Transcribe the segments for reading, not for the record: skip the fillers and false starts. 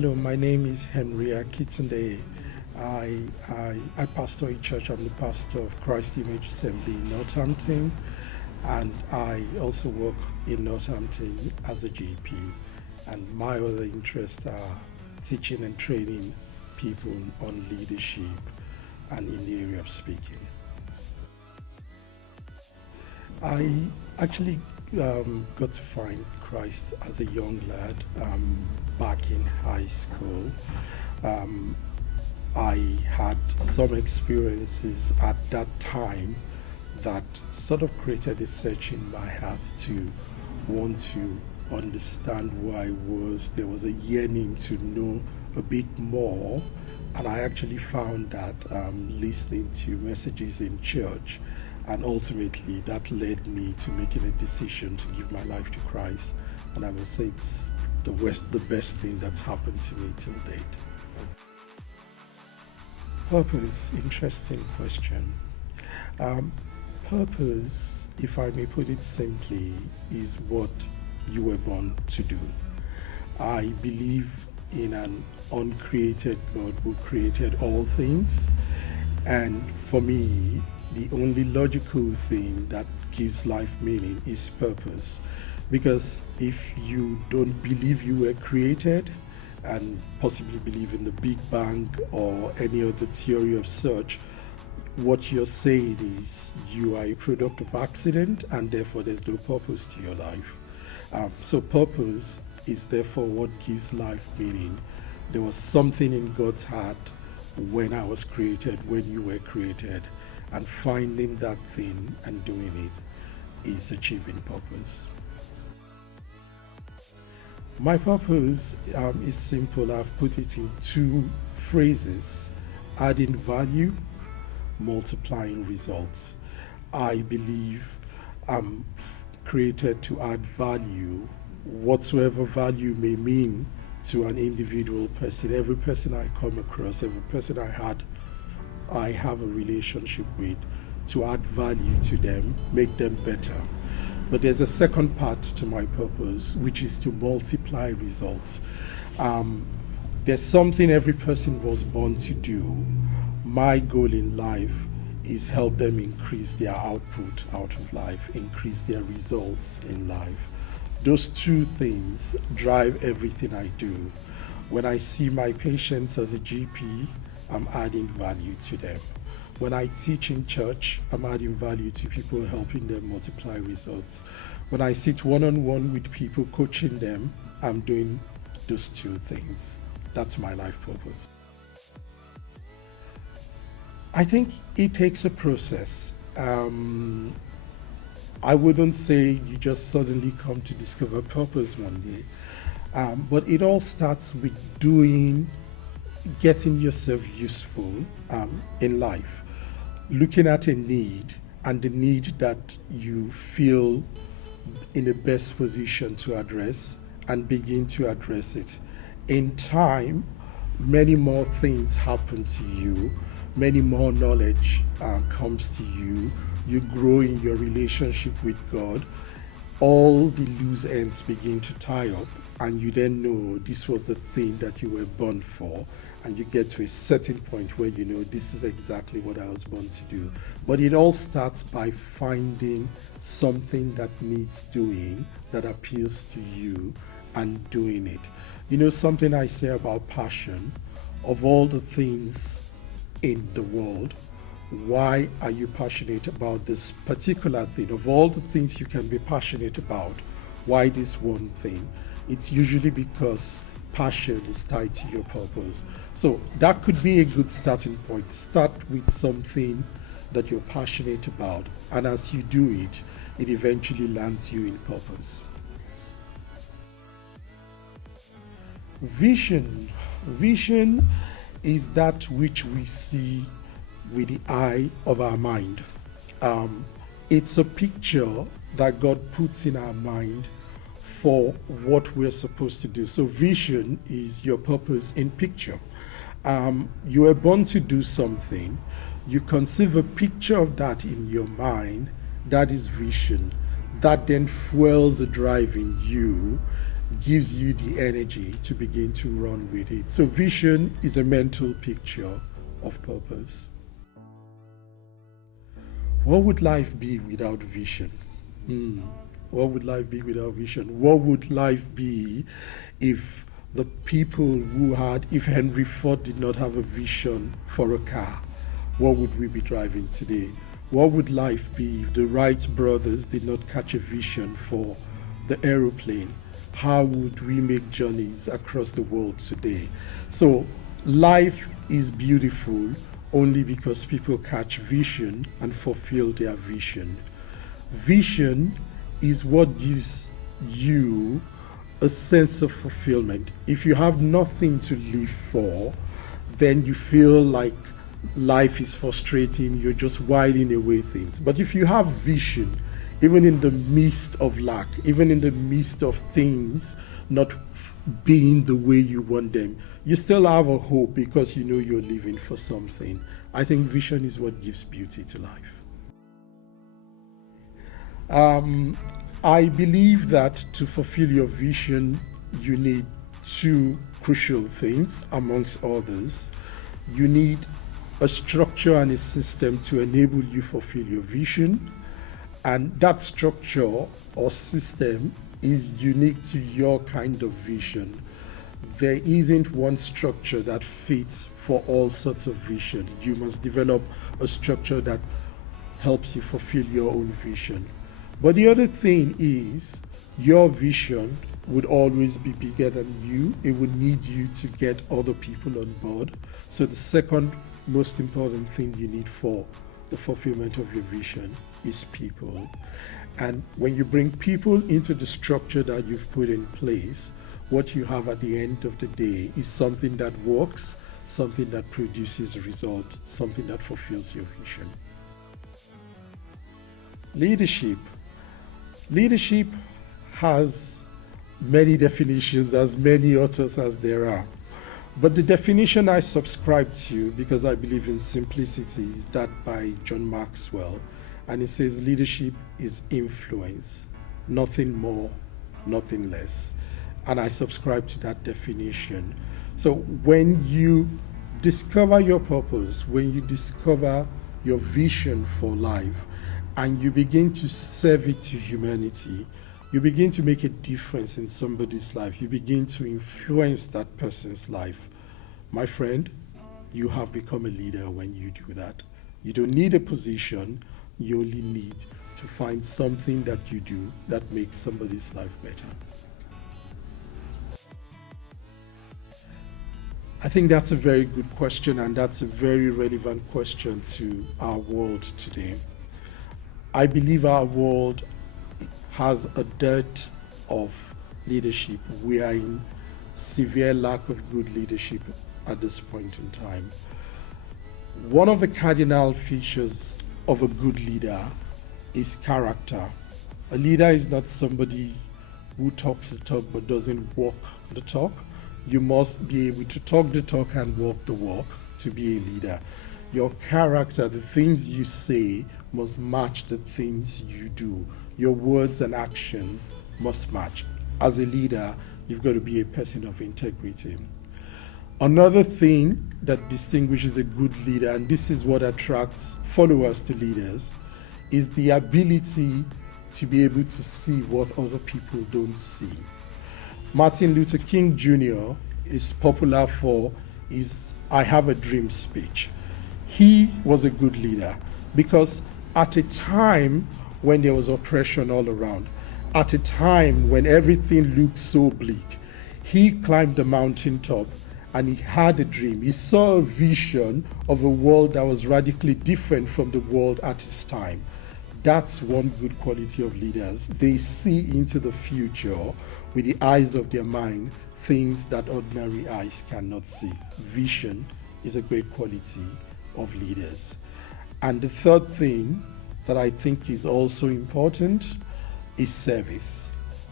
Hello, my name is Henry Akintunde. I pastor a church. I'm the pastor of Christ Image Assembly in Northampton, and I also work in Northampton as a GP. And my other interests are teaching and training people on leadership and in the area of speaking. I actually got to find Christ as a young lad back in high school. I had some experiences at that time that sort of created a search in my heart to want to understand who I was. There was a yearning to know a bit more, and I actually found that listening to messages in church, and ultimately that led me to making a decision to give my life to Christ. And I would say it's the best thing that's happened to me till date. Purpose, interesting question. Purpose, if I may put it simply, is what you were born to do. I believe in an uncreated God who created all things, and for me, the only logical thing that gives life meaning is purpose. Because if you don't believe you were created, and possibly believe in the Big Bang or any other theory of such, what you're saying is you are a product of accident, and therefore there's no purpose to your life. So purpose is therefore what gives life meaning. There was something in God's heart when I was created, when you were created, and finding that thing and doing it is achieving purpose. My purpose is simple. I've put it in two phrases: adding value, multiplying results. I believe I'm created to add value, whatsoever value may mean to an individual person. Every person I come across, every person I have a relationship with, to add value to them, make them better. But there's a second part to my purpose, which is to multiply results. There's something every person was born to do. My goal in life is help them increase their output out of life, increase their results in life. Those two things drive everything I do. When I see my patients as a GP, I'm adding value to them. When I teach in church, I'm adding value to people, helping them multiply results. When I sit one-on-one with people, coaching them, I'm doing those two things. That's my life purpose. I think it takes a process. I wouldn't say you just suddenly come to discover purpose one day, but it all starts with getting yourself useful in life, looking at a need and the need that you feel in the best position to address, and begin to address it. In time, many more things happen to you, many more knowledge comes to you, you grow in your relationship with God, all the loose ends begin to tie up, and you then know this was the thing that you were born for, and you get to a certain point where you know this is exactly what I was born to do. But it all starts by finding something that needs doing, that appeals to you, and doing it. You know, something I say about passion: of all the things in the world, why are you passionate about this particular thing? Of all the things you can be passionate about, why this one thing? It's usually because passion is tied to your purpose. So that could be a good starting point. Start with something that you're passionate about, and as you do it, it eventually lands you in purpose. Vision is that which we see with the eye of our mind. It's a picture that God puts in our mind for what we're supposed to do. So vision is your purpose in picture. You were born to do something. You conceive a picture of that in your mind. That is vision. That then fuels the drive in you gives you the energy to begin to run with it. So vision is a mental picture of purpose. What would life be without vision? What would life be without vision? What would life be if the people who had, if Henry Ford did not have a vision for a car? What would we be driving today? What would life be if the Wright brothers did not catch a vision for the aeroplane? How would we make journeys across the world today? So life is beautiful only because people catch vision and fulfill their vision. Vision is what gives you a sense of fulfillment. If you have nothing to live for, then you feel like life is frustrating, you're just whiling away things. But if you have vision, even in the midst of lack, even in the midst of things not being the way you want them, you still have a hope because you know you're living for something. I think vision is what gives beauty to life. I believe that to fulfill your vision, you need two crucial things, amongst others. You need a structure and a system to enable you fulfill your vision. And that structure or system is unique to your kind of vision. There isn't one structure that fits for all sorts of vision. You must develop a structure that helps you fulfill your own vision. But the other thing is, your vision would always be bigger than you. It would need you to get other people on board. So the second most important thing you need for the fulfillment of your vision is people. And when you bring people into the structure that you've put in place, what you have at the end of the day is something that works, something that produces a result, something that fulfills your vision. Leadership. Leadership has many definitions, as many authors as there are. But the definition I subscribe to, because I believe in simplicity, is that by John Maxwell. And it says leadership is influence, nothing more, nothing less. And I subscribe to that definition. So when you discover your purpose, when you discover your vision for life, and you begin to serve it to humanity, you begin to make a difference in somebody's life. You begin to influence that person's life. My friend, you have become a leader when you do that. You don't need a position. You only need to find something that you do that makes somebody's life better. I think that's a very good question, and that's a very relevant question to our world today. I believe our world has a dearth of leadership. We are in severe lack of good leadership at this point in time. One of the cardinal features of a good leader is character. A leader is not somebody who talks the talk but doesn't walk the talk. You must be able to talk the talk and walk the walk to be a leader. Your character, the things you say, must match the things you do. Your words and actions must match. As a leader, you've got to be a person of integrity. Another thing that distinguishes a good leader, and this is what attracts followers to leaders, is the ability to be able to see what other people don't see. Martin Luther King Jr. is popular for his "I Have a Dream" speech. He was a good leader because at a time when there was oppression all around, at a time when everything looked so bleak, he climbed the mountaintop and he had a dream. He saw a vision of a world that was radically different from the world at his time. That's one good quality of leaders. They see into the future with the eyes of their mind, things that ordinary eyes cannot see. Vision is a great quality of leaders. And the third thing that I think is also important is service.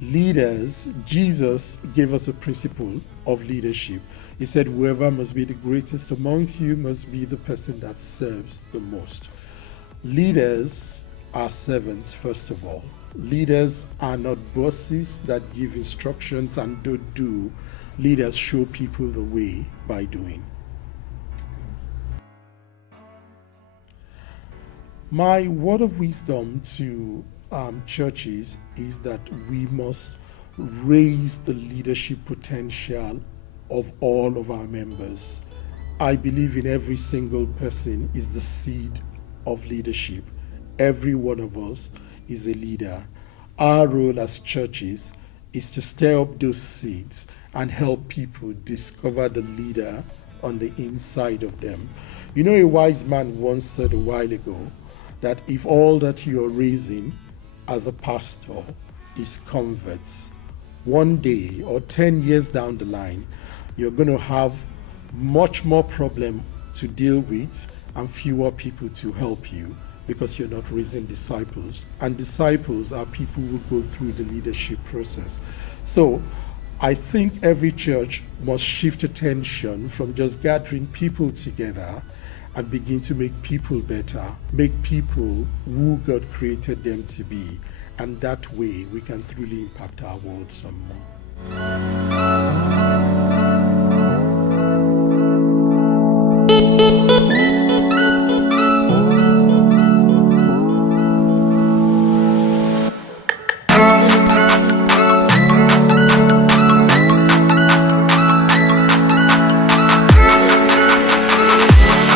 Leaders, Jesus gave us a principle of leadership. He said, whoever must be the greatest amongst you must be the person that serves the most. Leaders are servants, first of all. Leaders are not bosses that give instructions and don't do. Leaders show people the way by doing. My word of wisdom to churches is that we must raise the leadership potential of all of our members. I believe in every single person is the seed of leadership. Every one of us is a leader. Our role as churches is to stir up those seeds and help people discover the leader on the inside of them. You know, a wise man once said a while ago that if all that you're raising as a pastor is converts, one day or 10 years down the line, you're going to have much more problem to deal with and fewer people to help you, because you're not raising disciples. And disciples are people who go through the leadership process. So I think every church must shift attention from just gathering people together and begin to make people better, make people who God created them to be. And that way we can truly impact our world some more.